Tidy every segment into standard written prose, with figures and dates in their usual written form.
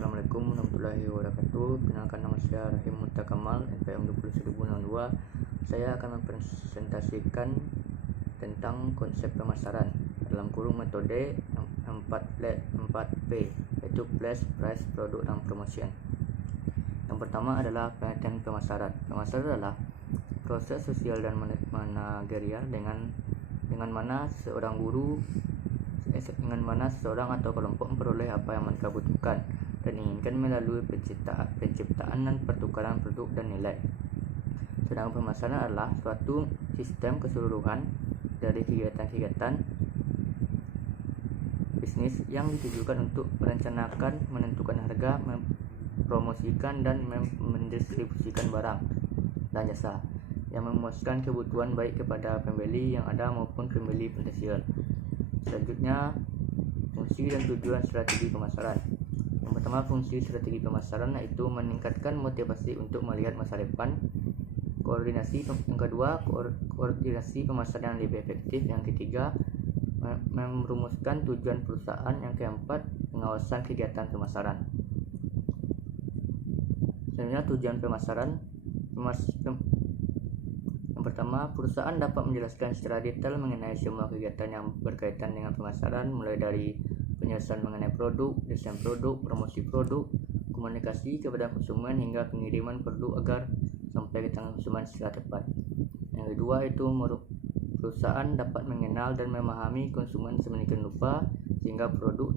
Assalamualaikum warahmatullahi wabarakatuh. Kenalkan, nama saya Rahim Mutakamal, NPM 20.1062. Saya akan mempresentasikan tentang konsep pemasaran dalam kurung metode 4P, yaitu Place, Price, Product, dan Promotion. Yang pertama adalah pengertian pemasaran. Pemasaran adalah proses sosial dan managerial dengan mana seseorang atau kelompok memperoleh apa yang mereka butuhkan dan inginkan melalui penciptaan dan pertukaran produk dan nilai. Sedangkan pemasaran adalah suatu sistem keseluruhan dari kegiatan-kegiatan bisnis yang ditujukan untuk merencanakan, menentukan harga, mempromosikan, dan mendistribusikan barang dan jasa yang memuaskan kebutuhan baik kepada pembeli yang ada maupun pembeli potensial. Selanjutnya, fungsi dan tujuan strategi pemasaran. Yang pertama, fungsi strategi pemasaran yaitu meningkatkan motivasi untuk melihat masa depan. Yang kedua, koordinasi pemasaran yang lebih efektif. Yang ketiga, merumuskan tujuan perusahaan. Yang keempat, pengawasan kegiatan pemasaran. Selanjutnya, tujuan pemasaran. Yang pertama, perusahaan dapat menjelaskan secara detail mengenai semua kegiatan yang berkaitan dengan pemasaran, mulai dari penjelasan mengenai produk, desain produk, promosi produk, komunikasi kepada konsumen, hingga pengiriman produk agar sampai ke tangan konsumen secara tepat. Yang kedua, itu perusahaan dapat mengenal dan memahami konsumen sedemikian rupa sehingga produk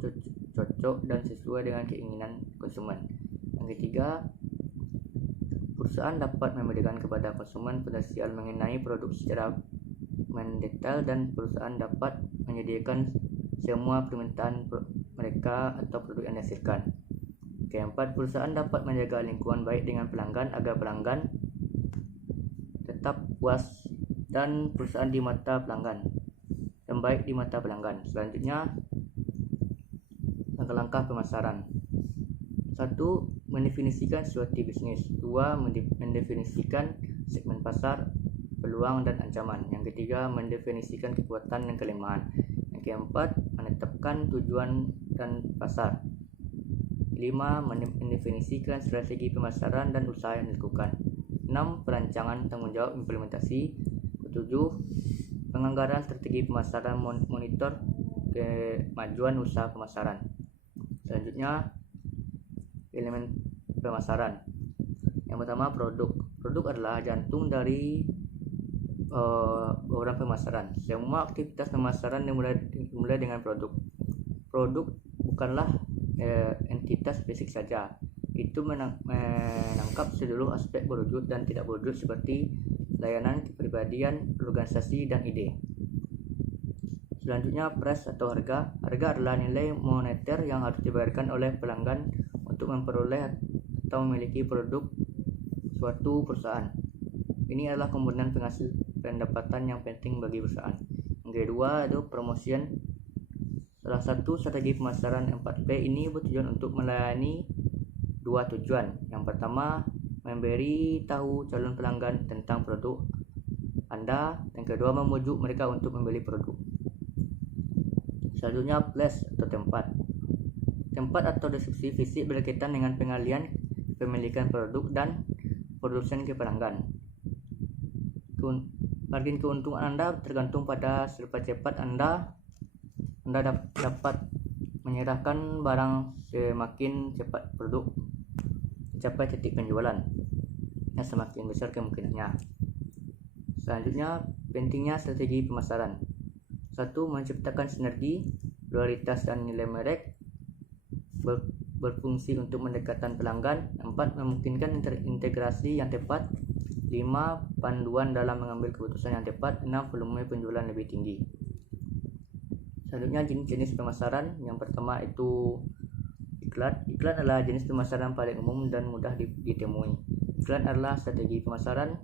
cocok dan sesuai dengan keinginan konsumen. Yang ketiga, perusahaan dapat memberikan kepada konsumen potensial mengenai produk secara mendetail dan perusahaan dapat menyediakan semua permintaan mereka atau produk yang dihasilkan. Keempat, perusahaan dapat menjaga lingkungan baik dengan pelanggan agar pelanggan tetap puas dan perusahaan di mata pelanggan dan baik di mata pelanggan. Selanjutnya, langkah-langkah pemasaran. 1. Mendefinisikan suatu bisnis. 2. Mendefinisikan segmen pasar, peluang dan ancaman. Yang ketiga, mendefinisikan kekuatan dan kelemahan. Yang keempat, menetapkan tujuan dan pasar. 5. Mendefinisikan strategi pemasaran dan usaha yang dilakukan. 6. Perancangan tanggung jawab implementasi. 7. Penganggaran strategi pemasaran, monitor kemajuan usaha pemasaran. Selanjutnya, elemen pemasaran. Yang pertama, produk. Produk adalah jantung dari orang pemasaran. Semua aktivitas pemasaran dimulai dengan produk. Produk bukanlah entitas fisik saja. Itu menangkap seluruh aspek berwujud dan tidak berwujud seperti layanan, kepribadian, organisasi, dan ide. Selanjutnya, price atau harga. Harga adalah nilai moneter yang harus dibayarkan oleh pelanggan untuk memperoleh atau memiliki produk suatu perusahaan. Ini adalah komponen penghasil pendapatan yang penting bagi perusahaan. Yang kedua, itu promotion. Salah satu strategi pemasaran 4P ini bertujuan untuk melayani dua tujuan. Yang pertama, memberi tahu calon pelanggan tentang produk Anda. Yang kedua, membujuk mereka untuk membeli produk. Selanjutnya, place atau tempat. Tempat atau deskripsi fisik berkaitan dengan pengalian pemilikan produk dan produsen ke pelanggan. Margin keuntungan Anda tergantung pada seberapa cepat Anda dapat menyerahkan barang semakin cepat produk mencapai titik penjualan yang semakin besar kemungkinannya. Selanjutnya, pentingnya strategi pemasaran. 1. Menciptakan sinergi, loyalitas dan nilai merek, berfungsi untuk mendekatkan pelanggan. 4. Memungkinkan integrasi yang tepat. 5. Panduan dalam mengambil keputusan yang tepat. 6. Volume penjualan lebih tinggi. Selanjutnya, jenis pemasaran. Yang pertama itu iklan. Iklan adalah jenis pemasaran paling umum dan mudah ditemui. Iklan adalah strategi pemasaran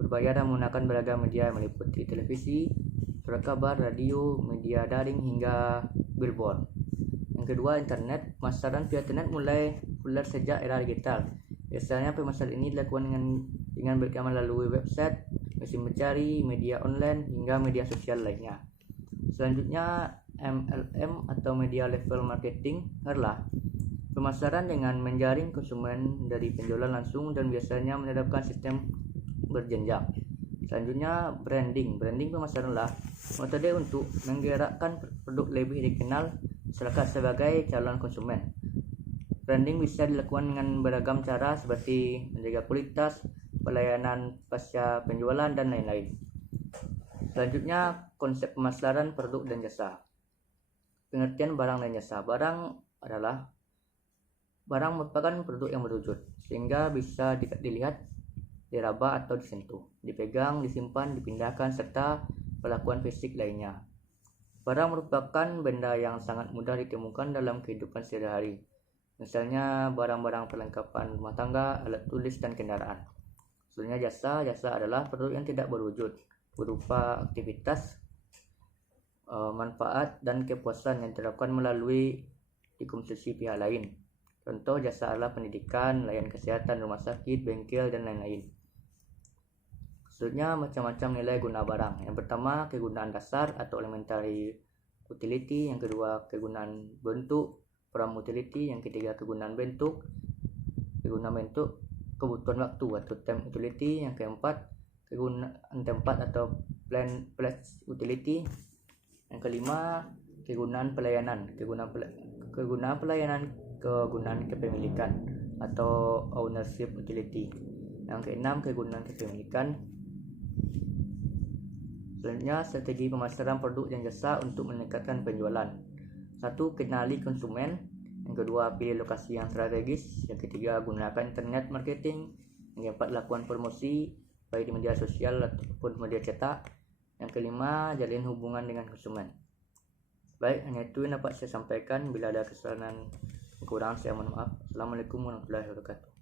berbayar yang menggunakan beragam media meliputi televisi, surat kabar, radio, media daring hingga billboard. Yang kedua, internet. Pemasaran via internet mulai populer sejak era digital. Biasanya pemasaran ini dilakukan dengan melalui website, mesin mencari, media online, hingga media sosial lainnya. Selanjutnya, MLM atau media level marketing adalah Pemasaran dengan menjaring konsumen dari penjualan langsung dan biasanya menerapkan sistem berjenjang. Selanjutnya branding. Branding pemasaranlah metode untuk menggerakkan produk lebih dikenal masyarakat sebagai calon konsumen. Branding bisa dilakukan dengan beragam cara seperti menjaga kualitas, pelayanan pasca penjualan, dan lain-lain. Selanjutnya konsep pemasaran produk dan jasa. Pengertian barang dan jasa. Barang merupakan produk yang berwujud, sehingga bisa dilihat, diraba atau disentuh, dipegang, disimpan, dipindahkan, serta perlakuan fisik lainnya. Barang merupakan benda yang sangat mudah ditemukan dalam kehidupan sehari-hari. Misalnya barang-barang perlengkapan rumah tangga, alat tulis, dan kendaraan. Selanjutnya jasa adalah produk yang tidak berwujud, berupa aktivitas, manfaat, dan kepuasan yang diterapkan melalui dikonsumsi pihak lain. Contoh jasa adalah pendidikan, layanan kesehatan, rumah sakit, bengkel, dan lain-lain. Selanjutnya macam-macam nilai guna barang. Yang pertama kegunaan dasar atau elementary utility, yang kedua kegunaan bentuk, prime utility, yang ketiga kegunaan bentuk, kebutuhan waktu atau time utility, yang keempat kegunaan tempat atau place utility, yang kelima kegunaan pelayanan, kegunaan kepemilikan atau ownership utility, yang keenam kegunaan kepemilikan. Selanjutnya strategi pemasaran produk dan jasa untuk meningkatkan penjualan. 1. Kenali konsumen. Yang kedua pilih lokasi yang strategis. Yang ketiga gunakan internet marketing. Yang keempat lakukan promosi baik di media sosial ataupun media cetak. Yang kelima jalin hubungan dengan konsumen. Baik, hanya itu yang dapat saya sampaikan. Bila ada kesalahan kekurangan saya mohon maaf. Assalamualaikum warahmatullahi wabarakatuh.